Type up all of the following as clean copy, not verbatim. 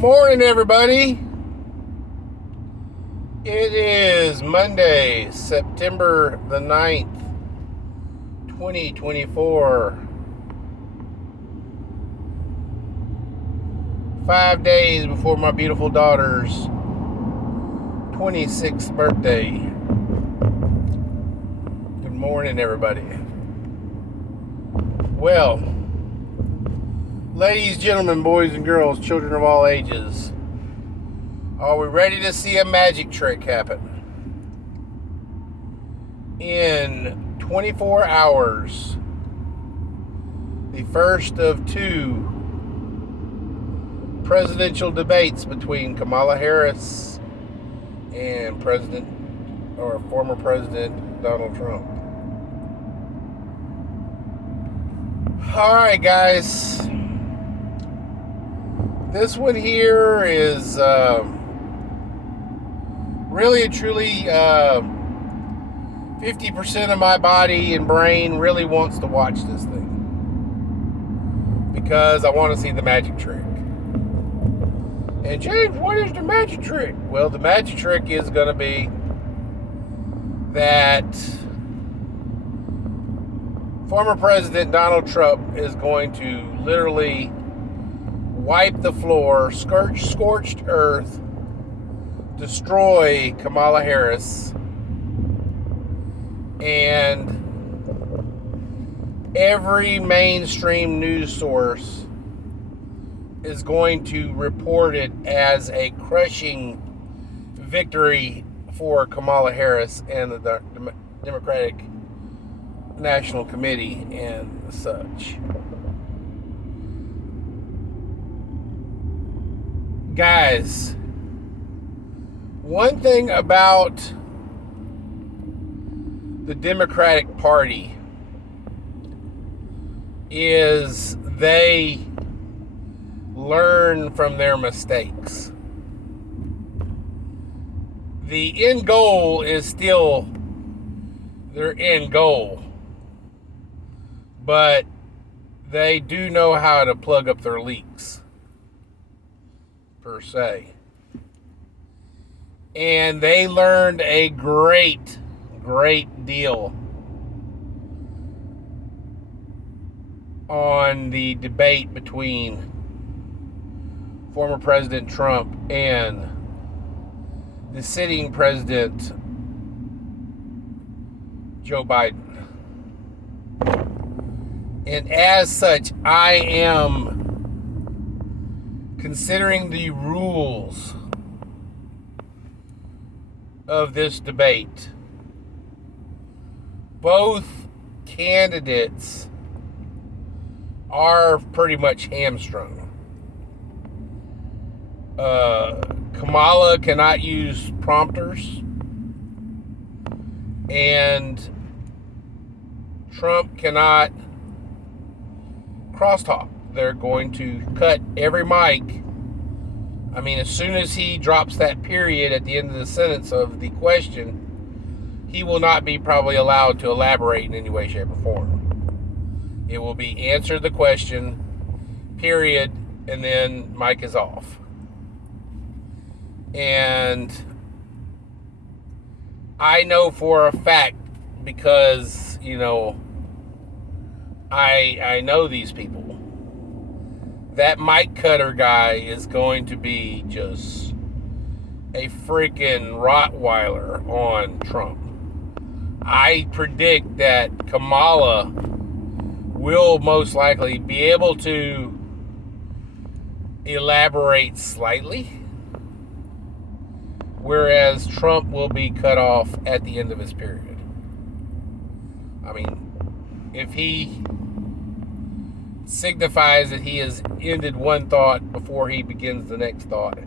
Morning, everybody. It is Monday, September the 9th, 2024. 5 days before my beautiful daughter's 26th birthday. Good morning, everybody. Well, ladies, gentlemen, boys and girls, children of all ages, are we ready to see a magic trick happen? In 24 hours, the first of two presidential debates between Kamala Harris and former President Donald Trump. All right, guys. This one here is really and truly 50% of my body and brain really wants to watch this thing because I want to see the magic trick. And James, what is the magic trick? Well, the magic trick is going to be that former President Donald Trump is going to literally wipe the floor, scorched earth, destroy Kamala Harris, and every mainstream news source is going to report it as a crushing victory for Kamala Harris and the Democratic National Committee and such. Guys, one thing about the Democratic Party is they learn from their mistakes. The end goal is still their end goal, but they do know how to plug up their leaks, per se. And they learned a great deal on the debate between former President Trump and the sitting President Joe Biden. And as such, I am considering the rules of this debate. Both candidates are pretty much hamstrung. Kamala cannot use prompters, and Trump cannot crosstalk. They're going to cut every mic. I mean, as soon as he drops that period at the end of the sentence of the question, he will not be probably allowed to elaborate in any way, shape, or form. It will be answer the question, period, and then mic is off. And I know for a fact, because, I know these people, that mic cutter guy is going to be just a freaking Rottweiler on Trump. I predict that Kamala will most likely be able to elaborate slightly, whereas Trump will be cut off at the end of his period. I mean, if he signifies that he has ended one thought before he begins the next thought,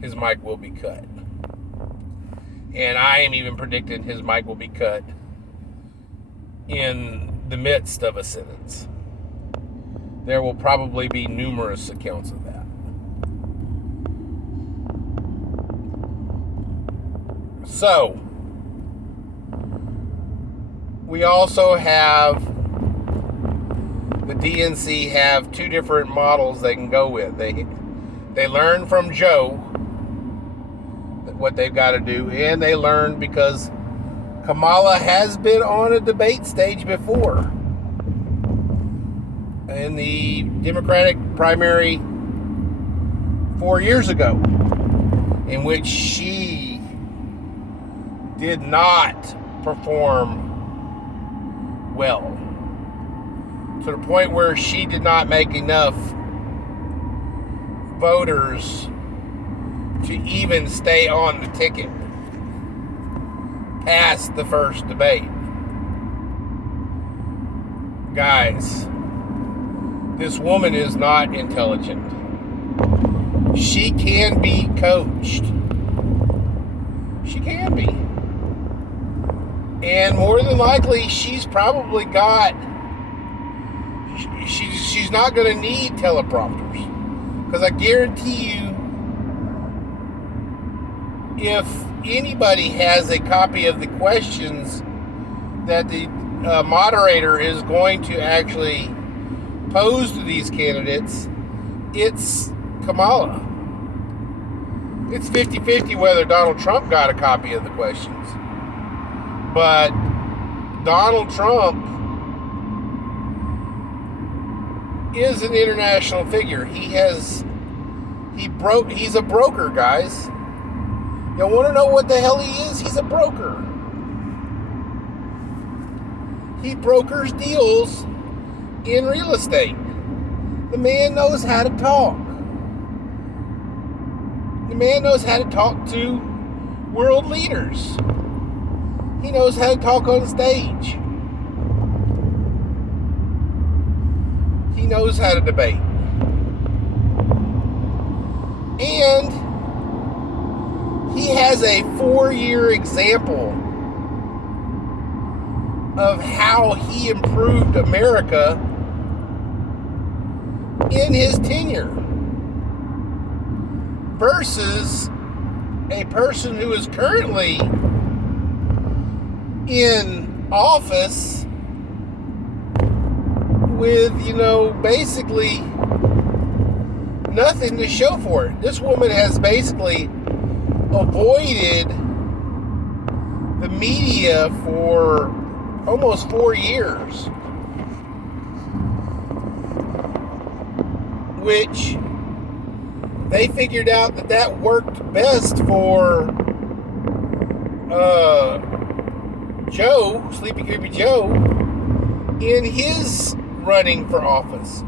his mic will be cut. And I am even predicting his mic will be cut in the midst of a sentence. There will probably be numerous accounts of that. So, we also have the DNC have two different models they can go with. They learn from Joe what they've got to do, and they learn because Kamala has been on a debate stage before. In the Democratic primary 4 years ago, in which she did not perform well, to the point where she did not make enough voters to even stay on the ticket past the first debate. Guys, this woman is not intelligent. She can be coached. She can be. And more than likely, she's probably got... She's not going to need teleprompters. Because I guarantee you, if anybody has a copy of the questions that the moderator is going to actually pose to these candidates, it's Kamala. It's 50-50 whether Donald Trump got a copy of the questions. But Donald Trump is an international figure. He's a broker, guys. You want to know what the hell he is? He's a broker. He brokers deals in real estate. The man knows how to talk. The man knows how to talk to world leaders. He knows how to talk on stage. He knows how to debate. And he has a 4-year example of how he improved America in his tenure versus a person who is currently in office with, basically nothing to show for it. This woman has basically avoided the media for almost 4 years, which they figured out that worked best for Joe, Sleepy Creepy Joe, in his running for office.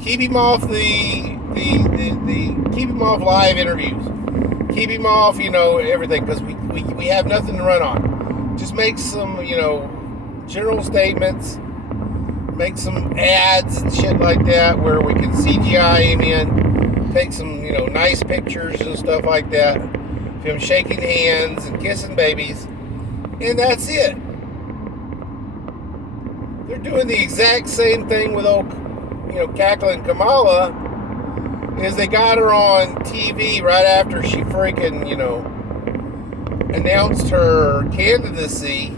Keep him off keep him off live interviews. Keep him off, everything, because we have nothing to run on. Just make some, general statements, make some ads and shit like that where we can CGI him in, take some, nice pictures and stuff like that, of him shaking hands and kissing babies, and that's it. They're doing the exact same thing with old, cackling Kamala, is they got her on TV right after she freaking, announced her candidacy,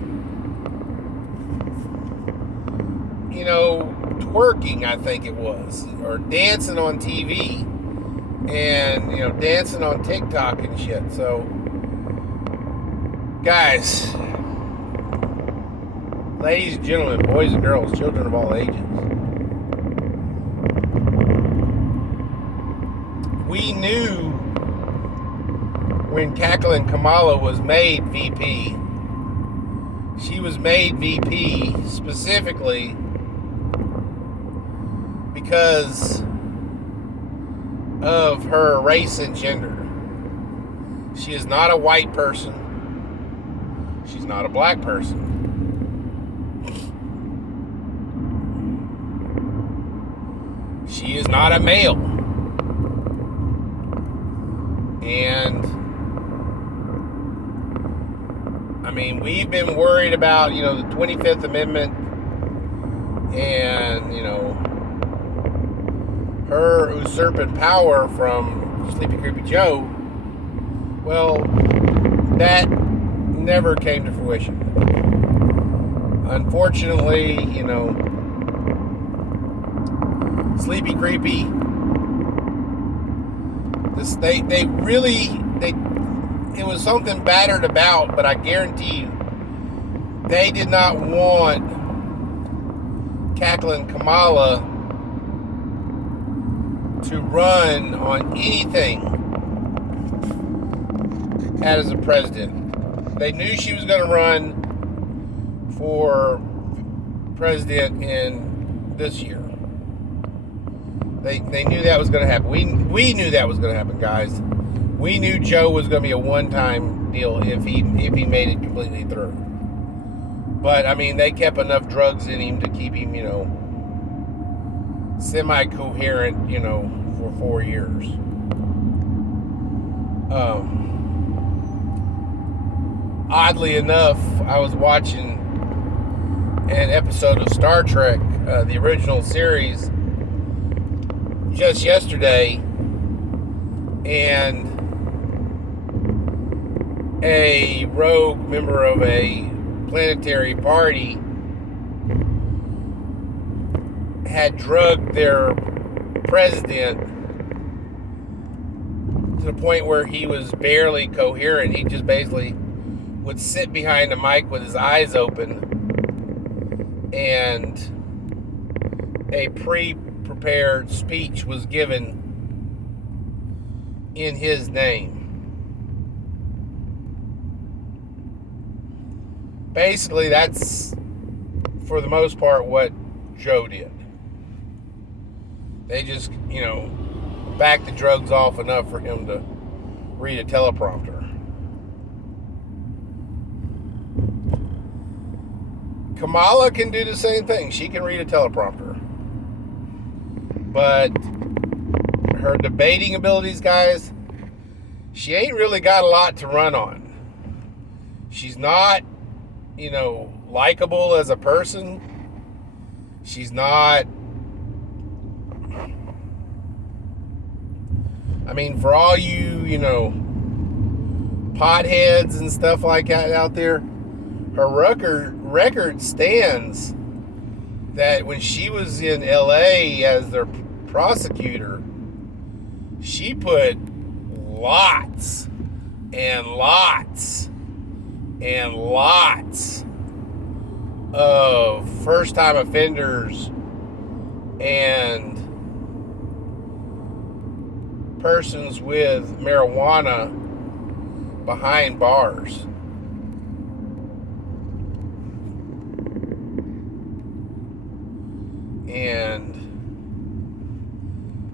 twerking, I think it was, or dancing on TV, and, dancing on TikTok and shit. So, guys, ladies and gentlemen, boys and girls, children of all ages, we knew when Cackling Kamala was made VP, she was made VP specifically because of her race and gender. She is not a white person. She's not a black person. She is not a male. And we've been worried about, the 25th Amendment and, her usurping power from Sleepy Creepy Joe. Well, that never came to fruition. Unfortunately, Sleepy Creepy They really, it was something battered about, but I guarantee you, they did not want cackling Kamala to run on anything as a president. They knew she was going to run for president in this year. They knew that was going to happen. We knew that was going to happen, guys. We knew Joe was going to be a one-time deal if he made it completely through. But I mean, they kept enough drugs in him to keep him, semi-coherent, for 4 years. Oddly enough, I was watching an episode of Star Trek, the original series, just yesterday, and a rogue member of a planetary party had drugged their president to the point where he was barely coherent. He just basically would sit behind a mic with his eyes open, and a pre-prepared speech was given in his name. Basically, that's, for the most part, what Joe did. They just, backed the drugs off enough for him to read a teleprompter. Kamala can do the same thing. She can read a teleprompter. But her debating abilities, guys, she ain't really got a lot to run on. She's not, likable as a person. She's not, for all you, potheads and stuff like that out there, her record stands that when she was in LA as their prosecutor, she put lots and lots and lots of first-time offenders and persons with marijuana behind bars. And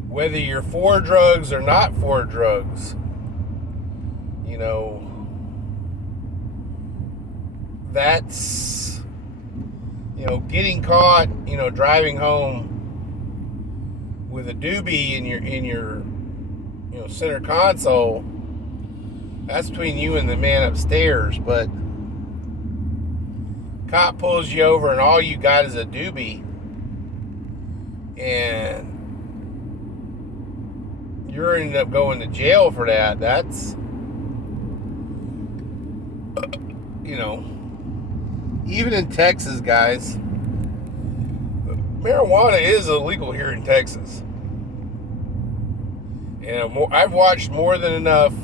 whether you're for drugs or not for drugs, that's, getting caught, driving home with a doobie in your center console. That's between you and the man upstairs. But cop pulls you over and all you got is a doobie, and you're ending up going to jail for that. That's, even in Texas, guys, marijuana is illegal here in Texas. And I've watched more than enough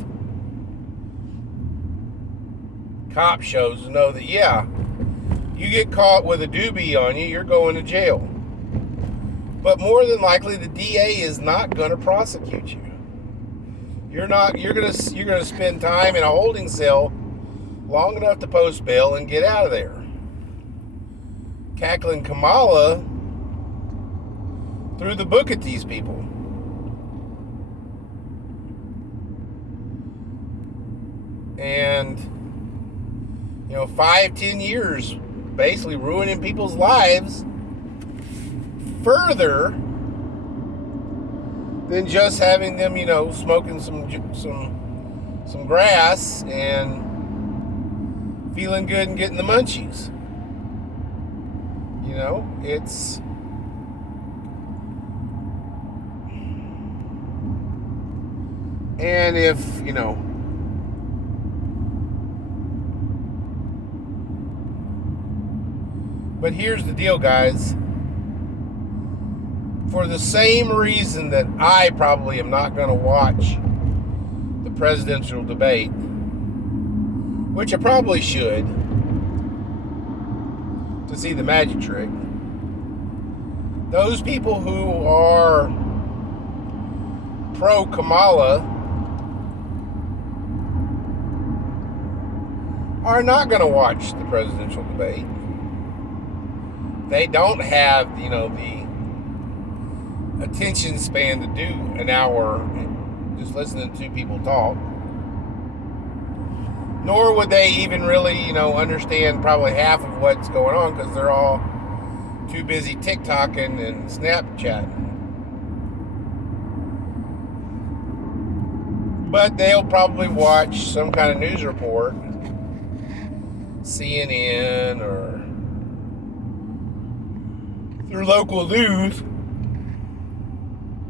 cop shows to know that, yeah, you get caught with a doobie on you, you're going to jail. But more than likely, the DA is not going to prosecute you. You're going to spend time in a holding cell long enough to post bail and get out of there. Cackling Kamala threw the book at these people. And 5-10 years basically ruining people's lives further than just having them, smoking some grass and feeling good and getting the munchies. It's and if but here's the deal, guys. For the same reason that I probably am not going to watch presidential debate, which I probably should, to see the magic trick. Those people who are pro Kamala are not going to watch the presidential debate. They don't have, the attention span to do an hour just listening to people talk. Nor would they even really, understand probably half of what's going on, because they're all too busy TikToking and Snapchatting. But they'll probably watch some kind of news report, CNN or their local news,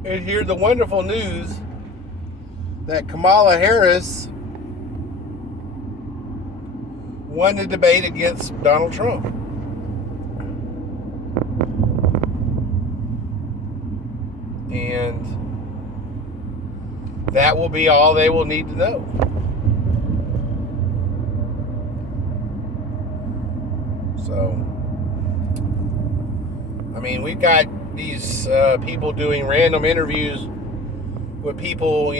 and hear the wonderful news that Kamala Harris won the debate against Donald Trump. And that will be all they will need to know. So, we've got these people doing random interviews with people,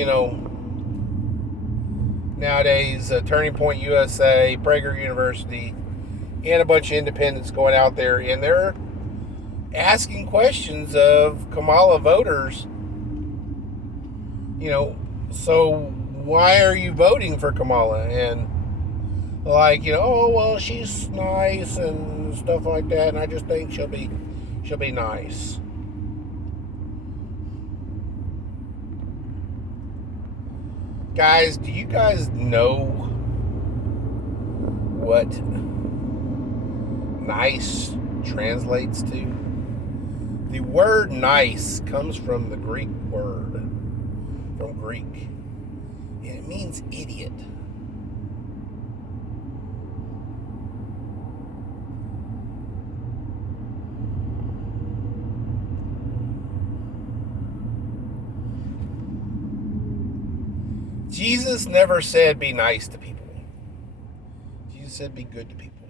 nowadays, Turning Point USA, Prager University, and a bunch of independents going out there, and they're asking questions of Kamala voters. So why are you voting for Kamala? And oh, well, she's nice and stuff like that, and I just think she'll be nice. Guys, do you guys know what nice translates to? The word nice comes from the Greek word, from Greek, and it means idiot. Jesus never said be nice to people. Jesus said be good to people.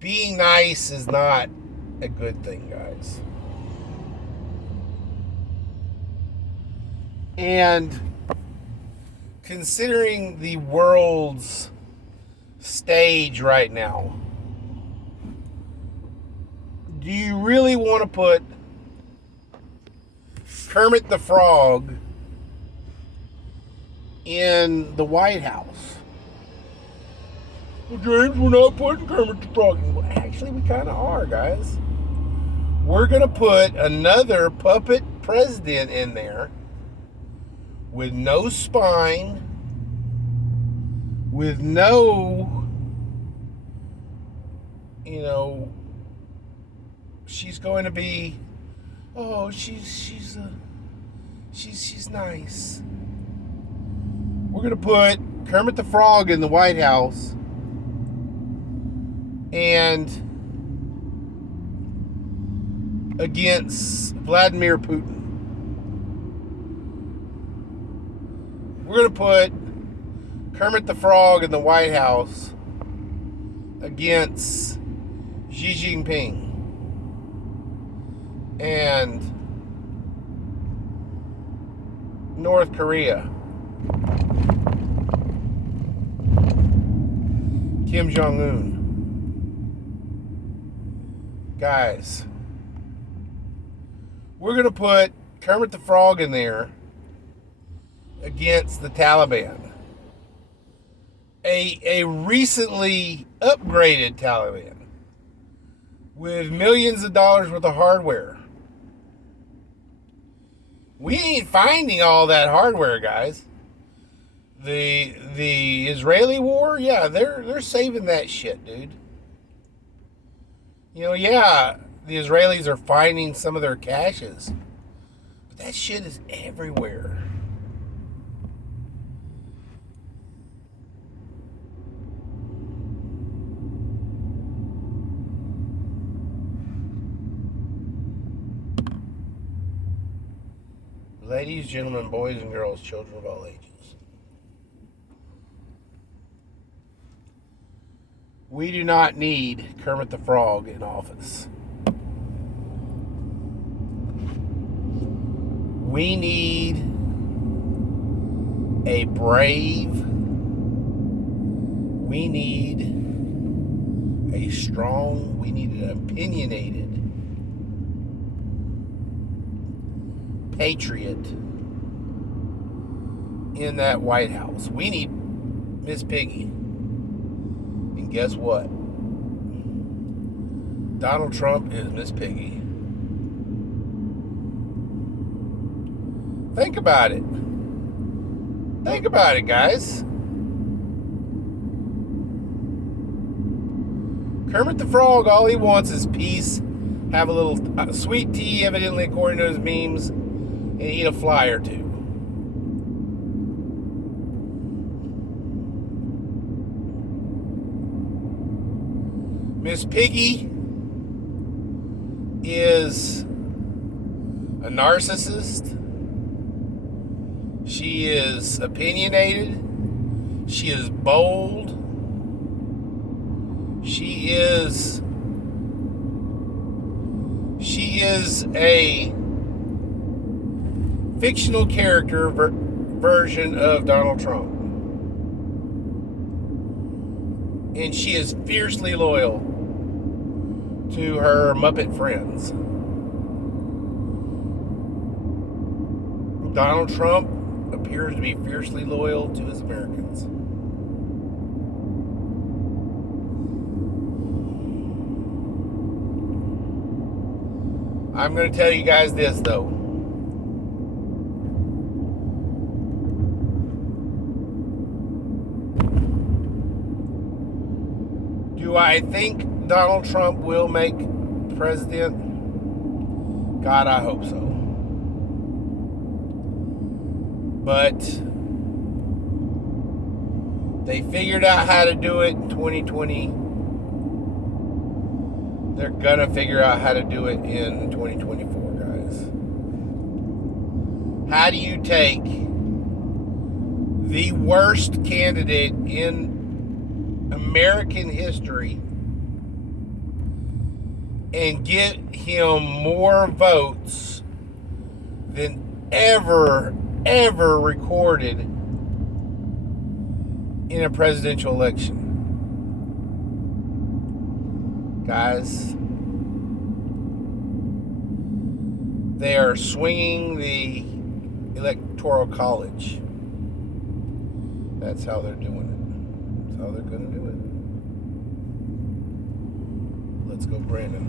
Being nice is not a good thing, guys. And considering the world's stage right now, do you really want to put Kermit the Frog in the White House? Well, James, we're not putting Kermit the Frog in. Well, actually, we kind of are, guys. We're going to put another puppet president in there with no spine, with no, she's going to be, oh, she's nice. We're going to put Kermit the Frog in the White House, and against Vladimir Putin. We're going to put Kermit the Frog in the White House against Xi Jinping and North Korea, Kim Jong-un. Guys, we're going to put Kermit the Frog in there against the Taliban. A recently upgraded Taliban with millions of dollars worth of hardware. We ain't finding all that hardware, guys. The Israeli war, yeah, they're saving that shit, dude. Yeah, the Israelis are finding some of their caches, but that shit is everywhere. Ladies, gentlemen, boys and girls, children of all ages. We do not need Kermit the Frog in office. We need a brave, we need a strong, we need an opinionated patriot in that White House. We need Miss Piggy. And guess what? Donald Trump is Miss Piggy. Think about it. Think about it, guys. Kermit the Frog, all he wants is peace, have a little sweet tea, evidently according to his memes, and eat a fly or two. Miss Piggy is a narcissist. She is opinionated. She is bold. She is a fictional character version of Donald Trump. And she is fiercely loyal to her Muppet friends. Donald Trump appears to be fiercely loyal to his Americans. I'm going to tell you guys this, though. Do I think Donald Trump will make president? God, I hope so. But they figured out how to do it in 2020. They're gonna figure out how to do it in 2024, guys. How do you take the worst candidate in American history and get him more votes than ever recorded in a presidential election? Guys, they are swinging the Electoral College. That's how they're doing it. That's how they're going to do it. Let's go, Brandon.